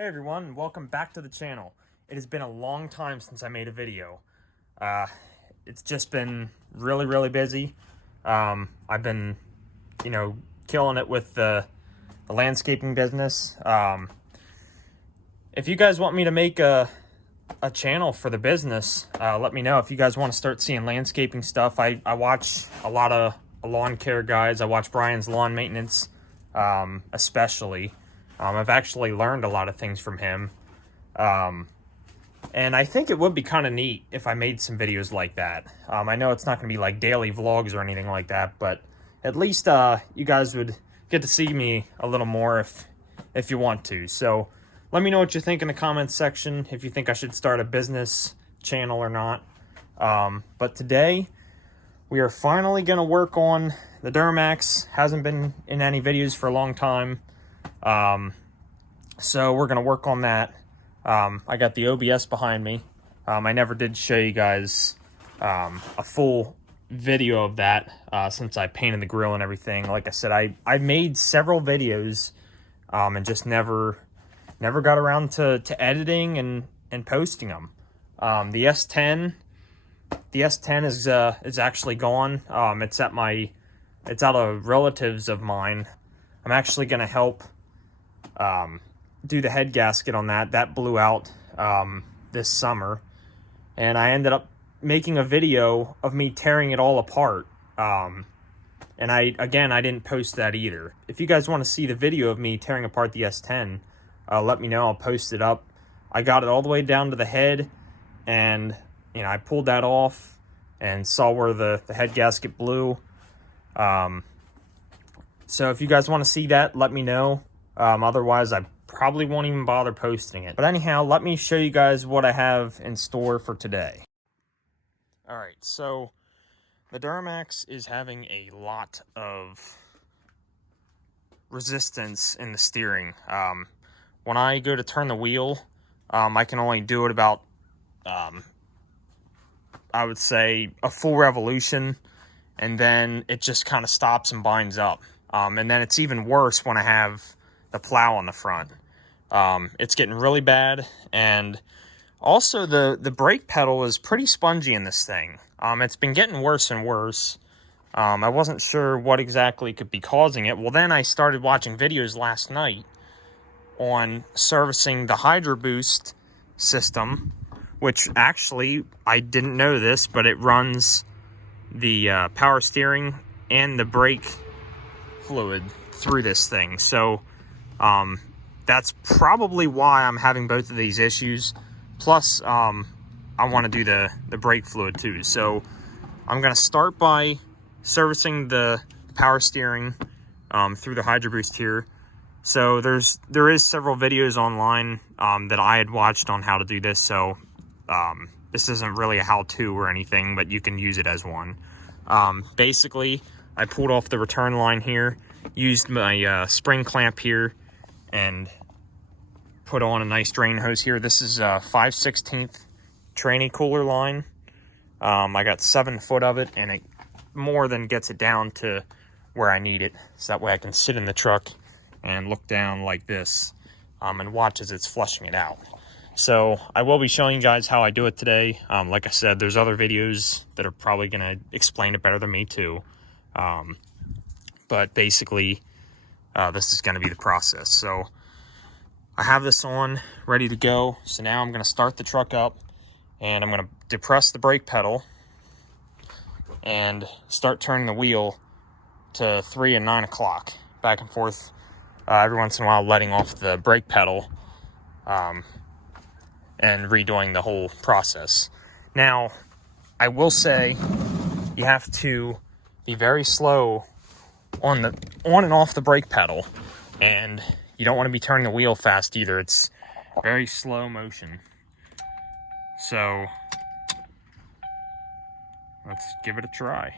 Hey everyone, welcome back to the channel. It has been a long time since I made a video. It's just been really busy. I've been, killing it with the landscaping business. If you guys want me to make a channel for the business, let me know. If you guys want to start seeing landscaping stuff, I watch a lot of lawn care guys. I watch Brian's lawn maintenance, especially. I've actually learned a lot of things from him. And I think it would be kind of neat if I made some videos like that. I know it's not going to be like daily vlogs or anything like that, but at least you guys would get to see me a little more if you want to. So let me know what you think in the comments section, if you think I should start a business channel or not. But today, we are finally going to work on the Duramax. Hasn't been in any videos for a long time. So we're going to work on that. I got the OBS behind me. I never did show you guys a full video of that since I painted the grill and everything. Like I said, I made several videos and just never got around to editing and posting them. The S10 is actually gone. It's out of relatives of mine. I'm actually going to help do the head gasket on that. That blew out this summer, and I ended up making a video of me tearing it all apart. And I didn't post that either. If you guys want to see the video of me tearing apart the S10, let me know. I'll post it up. I got it all the way down to the head, and I pulled that off and saw where the head gasket blew. So if you guys want to see that, let me know. Otherwise, I probably won't even bother posting it. But anyhow, let me show you guys what I have in store for today. Alright, so the Duramax is having a lot of resistance in the steering. When I go to turn the wheel, I can only do it about, I would say, a full revolution, and then it just kind of stops and binds up. And then it's even worse when I have the plow on the front. It's getting really bad, and also the brake pedal is pretty spongy in this thing. It's been getting worse and worse. I wasn't sure what exactly could be causing it. Well, then I started watching videos last night on servicing the hydroboost system, which actually, I didn't know this, but it runs the power steering and the brake fluid through this thing. So that's probably why I'm having both of these issues. Plus I want to do the brake fluid too. So I'm going to start by servicing the power steering through the hydroboost here. So there is several videos online that I had watched on how to do this. So this isn't really a how-to or anything, but you can use it as one. Basically, I pulled off the return line here, used my spring clamp here, and put on a nice drain hose here. This is a 5/16 tranny cooler line. I got 7 foot of it, and it more than gets it down to where I need it. So that way I can sit in the truck and look down like this and watch as it's flushing it out. So I will be showing you guys how I do it today. Like I said, there's other videos that are probably going to explain it better than me too. But basically, this is going to be the process. So I have this on, ready to go. So now I'm going to start the truck up, and I'm going to depress the brake pedal and start turning the wheel to 3 and 9 o'clock, back and forth, every once in a while letting off the brake pedal and redoing the whole process. Now, I will say you have to be very slow on and off the brake pedal, and you don't want to be turning the wheel fast either. It's very slow motion. So let's give it a try.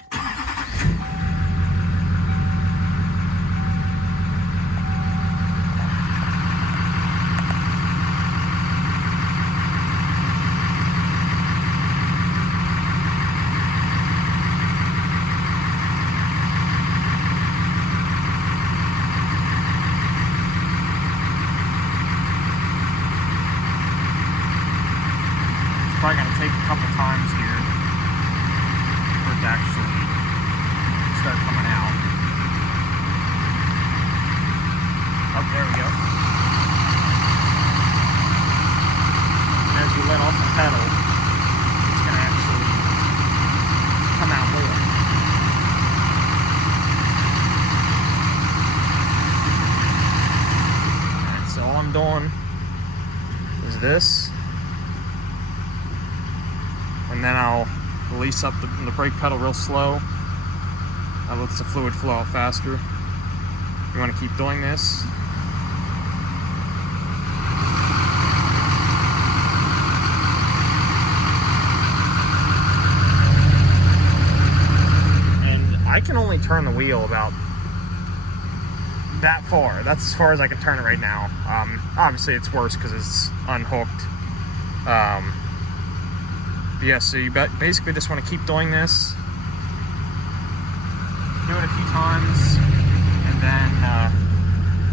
probably going to take a couple times here for it to actually start coming out. Oh, there we go. And as you let off the pedal, it's going to actually come out more. Alright, so all I'm doing is this. And then I'll release up the brake pedal real slow. That lets the fluid flow out faster. You want to keep doing this. And I can only turn the wheel about that far. That's as far as I can turn it right now. Obviously it's worse because it's unhooked. Yeah, so you basically just want to keep doing this. Do it a few times, and then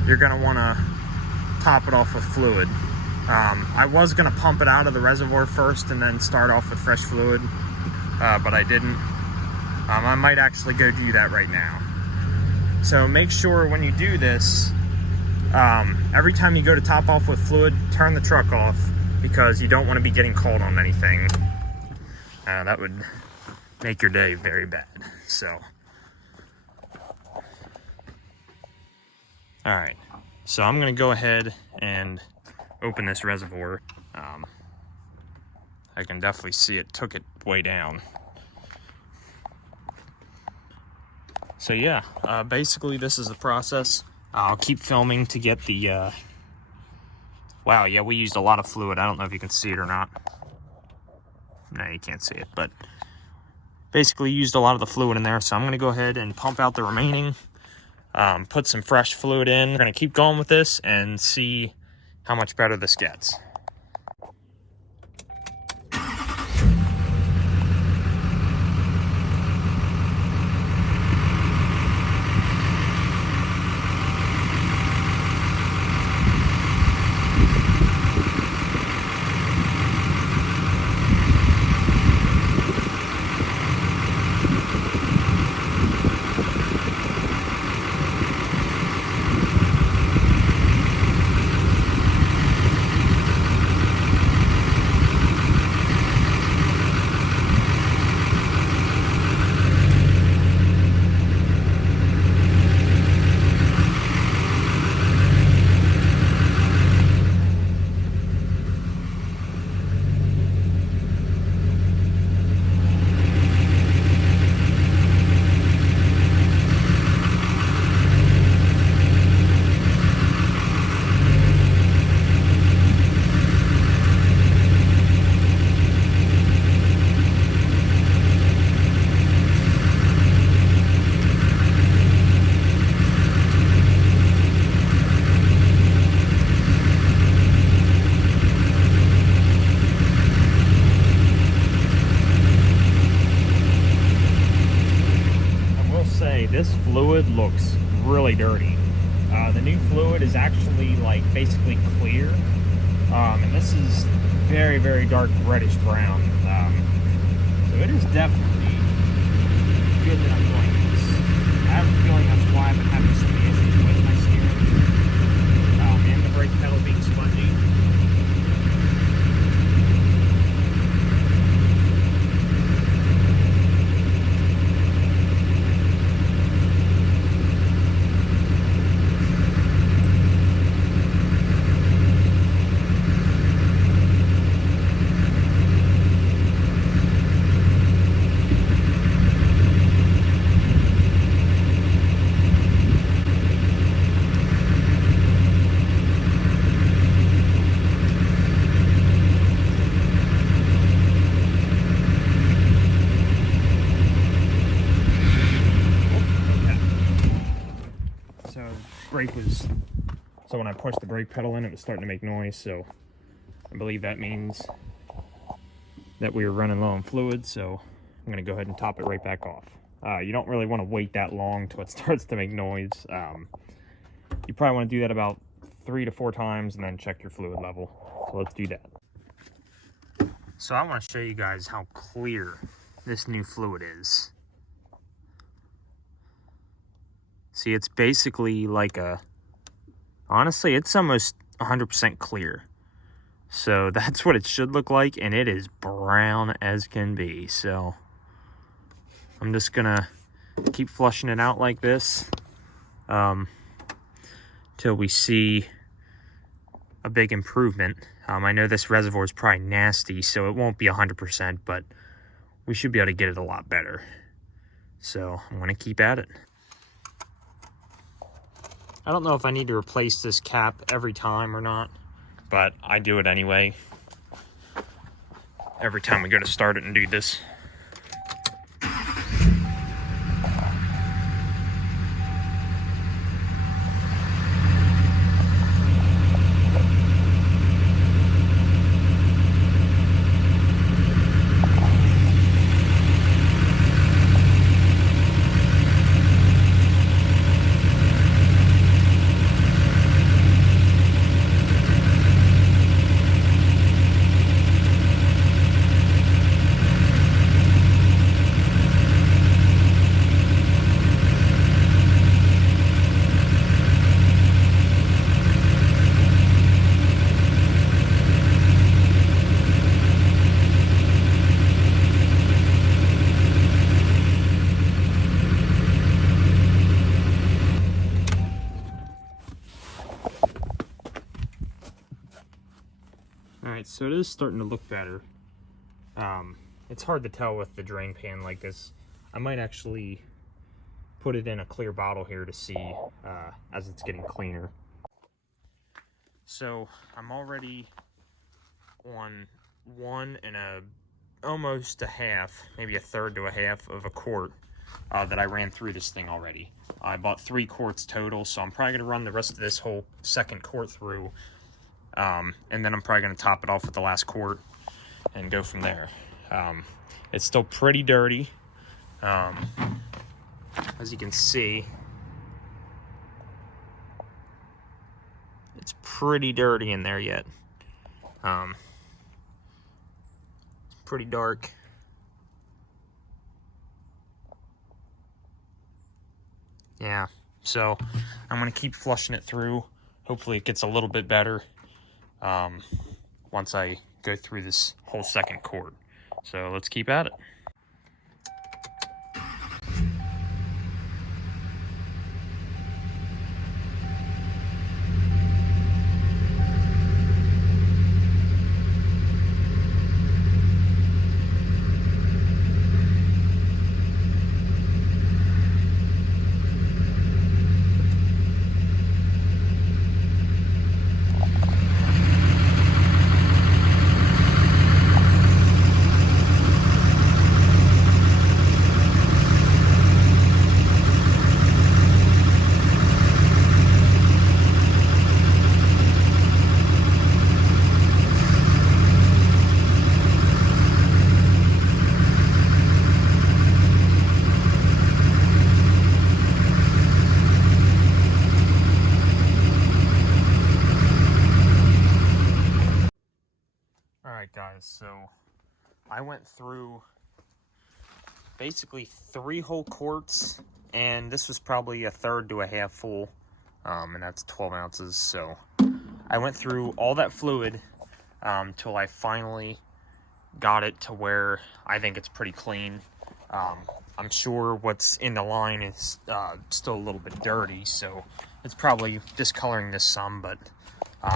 you're going to want to top it off with fluid. I was going to pump it out of the reservoir first and then start off with fresh fluid, but I didn't. I might actually go do that right now. So make sure when you do this, every time you go to top off with fluid, turn the truck off, because you don't want to be getting caught on anything. That would make your day very bad. So, all right. So I'm going to go ahead and open this reservoir. I can definitely see it took it way down. So yeah, basically this is the process. I'll keep filming to get the, wow, yeah, we used a lot of fluid. I don't know if you can see it or not. No, you can't see it, but basically used a lot of the fluid in there. So I'm going to go ahead and pump out the remaining, put some fresh fluid in. We're going to keep going with this and see how much better this gets. This fluid looks really dirty. The new fluid is actually like basically clear, and this is very, very dark reddish brown. So it is definitely good that I'm doing this. I have a feeling that's why I've been having so many issues with my steering and the brake pedal being spongy. So when I pushed the brake pedal in, it was starting to make noise, so I believe that means that we were running low on fluid, so I'm going to go ahead and top it right back off. You don't really want to wait that long till it starts to make noise. You probably want to do that about 3 to 4 times and then check your fluid level. So let's do that. So I want to show you guys how clear this new fluid is. See, it's basically like honestly, it's almost 100% clear. So that's what it should look like, and it is brown as can be. So I'm just gonna keep flushing it out like this till we see a big improvement. I know this reservoir is probably nasty, so it won't be 100%, but we should be able to get it a lot better. So I'm gonna keep at it. I don't know if I need to replace this cap every time or not, but I do it anyway. Every time we go to start it and do this. Alright, so it is starting to look better. It's hard to tell with the drain pan like this. I might actually put it in a clear bottle here to see as it's getting cleaner. So I'm already on almost a half, maybe a third to a half of a quart that I ran through this thing already. I bought 3 quarts total, so I'm probably going to run the rest of this whole second quart through. And then I'm probably going to top it off with the last quart and go from there. It's still pretty dirty. As you can see, it's pretty dirty in there yet. It's pretty dark. Yeah, so I'm going to keep flushing it through. Hopefully it gets a little bit better once I go through this whole second quart. So let's keep at it. Alright guys, so I went through basically 3 whole quarts, and this was probably a third to a half full, and that's 12 ounces. So I went through all that fluid till I finally got it to where I think it's pretty clean. I'm sure what's in the line is still a little bit dirty, so it's probably discoloring this some, but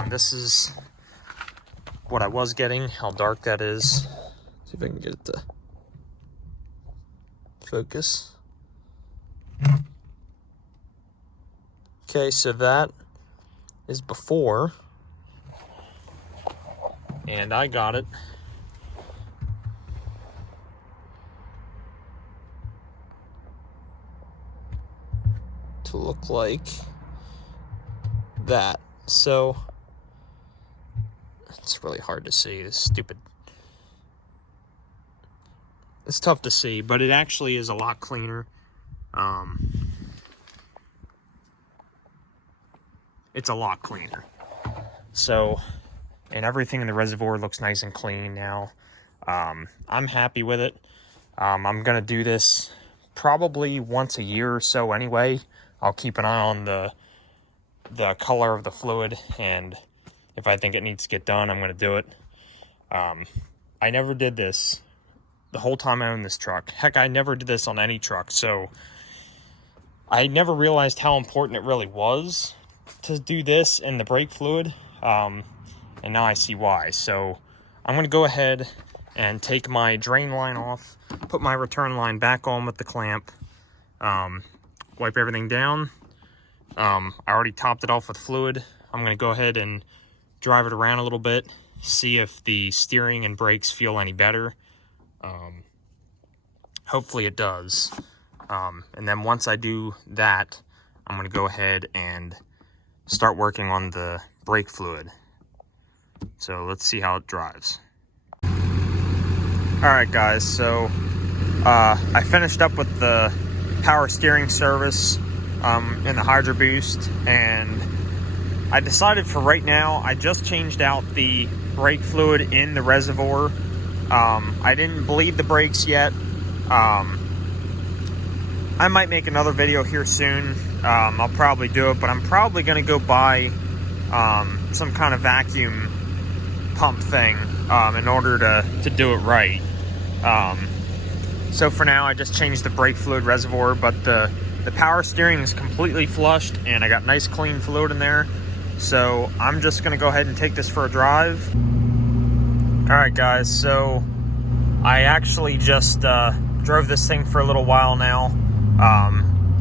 this is what I was getting, how dark that is. See if I can get it to focus. Okay, so that is before, and I got it to look like that. So it's really hard to see. This stupid. It's tough to see, but it actually is a lot cleaner. It's a lot cleaner. So, and everything in the reservoir looks nice and clean now. I'm happy with it. I'm going to do this probably once a year or so anyway. I'll keep an eye on the color of the fluid, and if I think it needs to get done, I'm going to do it. I never did this the whole time I owned this truck. Heck, I never did this on any truck, so I never realized how important it really was to do this in the brake fluid, and now I see why. So I'm going to go ahead and take my drain line off, put my return line back on with the clamp, wipe everything down. I already topped it off with fluid. I'm going to go ahead and drive it around a little bit, see if the steering and brakes feel any better. Hopefully it does. And then once I do that, I'm going to go ahead and start working on the brake fluid. So let's see how it drives. Alright guys, so I finished up with the power steering service in the hydroboost, and I decided for right now, I just changed out the brake fluid in the reservoir. I didn't bleed the brakes yet. I might make another video here soon. I'll probably do it, but I'm probably going to go buy some kind of vacuum pump thing in order to do it right. So for now, I just changed the brake fluid reservoir, but the power steering is completely flushed, and I got nice clean fluid in there. So I'm just going to go ahead and take this for a drive. Alright guys, so I actually just drove this thing for a little while now.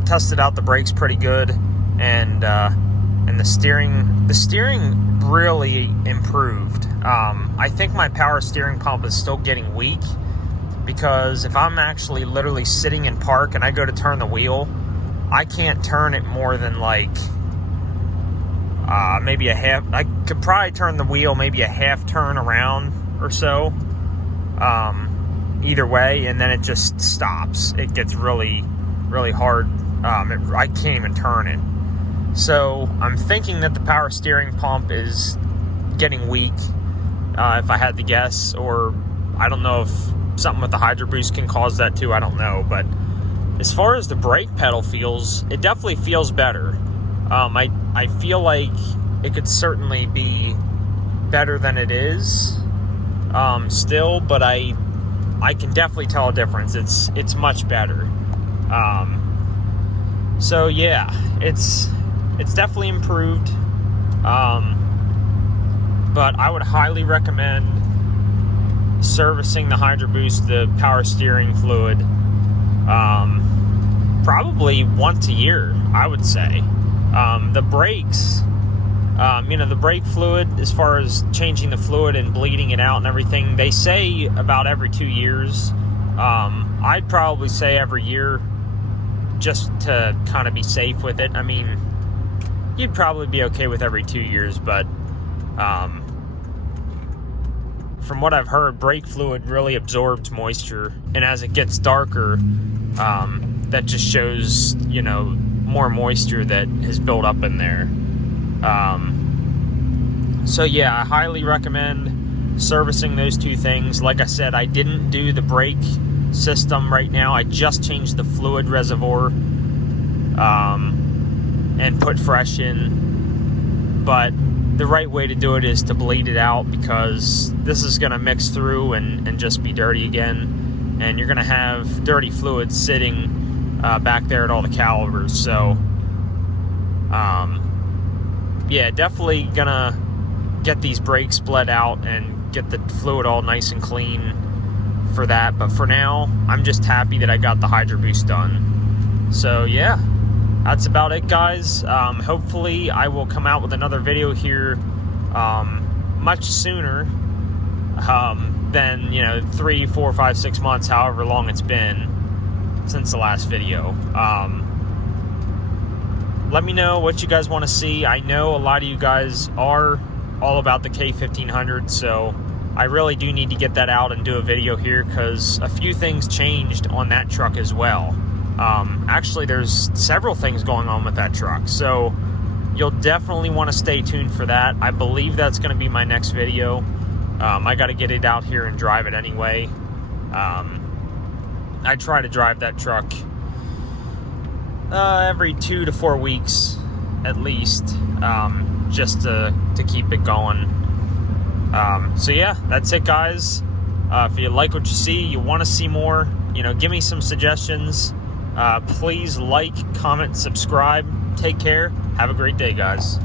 Tested out the brakes pretty good, and the steering really improved. I think my power steering pump is still getting weak, because if I'm actually literally sitting in park and I go to turn the wheel, I can't turn it more than like maybe a half. I could probably turn the wheel maybe a half turn around or so, either way, and then it just stops. It gets really hard. I can't even turn it. So I'm thinking that the power steering pump is getting weak, if I had to guess, or I don't know if something with the hydroboost can cause that too. I don't know, but as far as the brake pedal feels, it definitely feels better. I feel like it could certainly be better than it is still, but I can definitely tell a difference. It's much better. So yeah, it's definitely improved. But I would highly recommend servicing the hydroboost, the power steering fluid, probably once a year, I would say. The brakes, the brake fluid, as far as changing the fluid and bleeding it out and everything, they say about every 2 years. I'd probably say every year, just to kind of be safe with it. I mean, you'd probably be okay with every 2 years, but from what I've heard, brake fluid really absorbs moisture, and as it gets darker, that just shows, more moisture that has built up in there. So yeah, I highly recommend servicing those two things. Like I said, I didn't do the brake system right now. I just changed the fluid reservoir and put fresh in, but the right way to do it is to bleed it out, because this is going to mix through and just be dirty again, and you're going to have dirty fluid sitting back there at all the calipers. So yeah, definitely gonna get these brakes bled out and get the fluid all nice and clean for that. But for now, I'm just happy that I got the hydroboost done. So yeah, that's about it, guys. Hopefully I will come out with another video here much sooner than 3, 4, 5, 6 months, however long it's been since the last video. Let me know what you guys want to see. I know a lot of you guys are all about the K1500, so I really do need to get that out and do a video here, because a few things changed on that truck as well. Actually, there's several things going on with that truck, so you'll definitely want to stay tuned for that. I believe that's going to be my next video. I got to get it out here and drive it anyway. I try to drive that truck every 2 to 4 weeks at least, just to keep it going. So yeah, that's it, guys. If you like what you see, you want to see more, give me some suggestions. Please like, comment, subscribe. Take care. Have a great day, guys.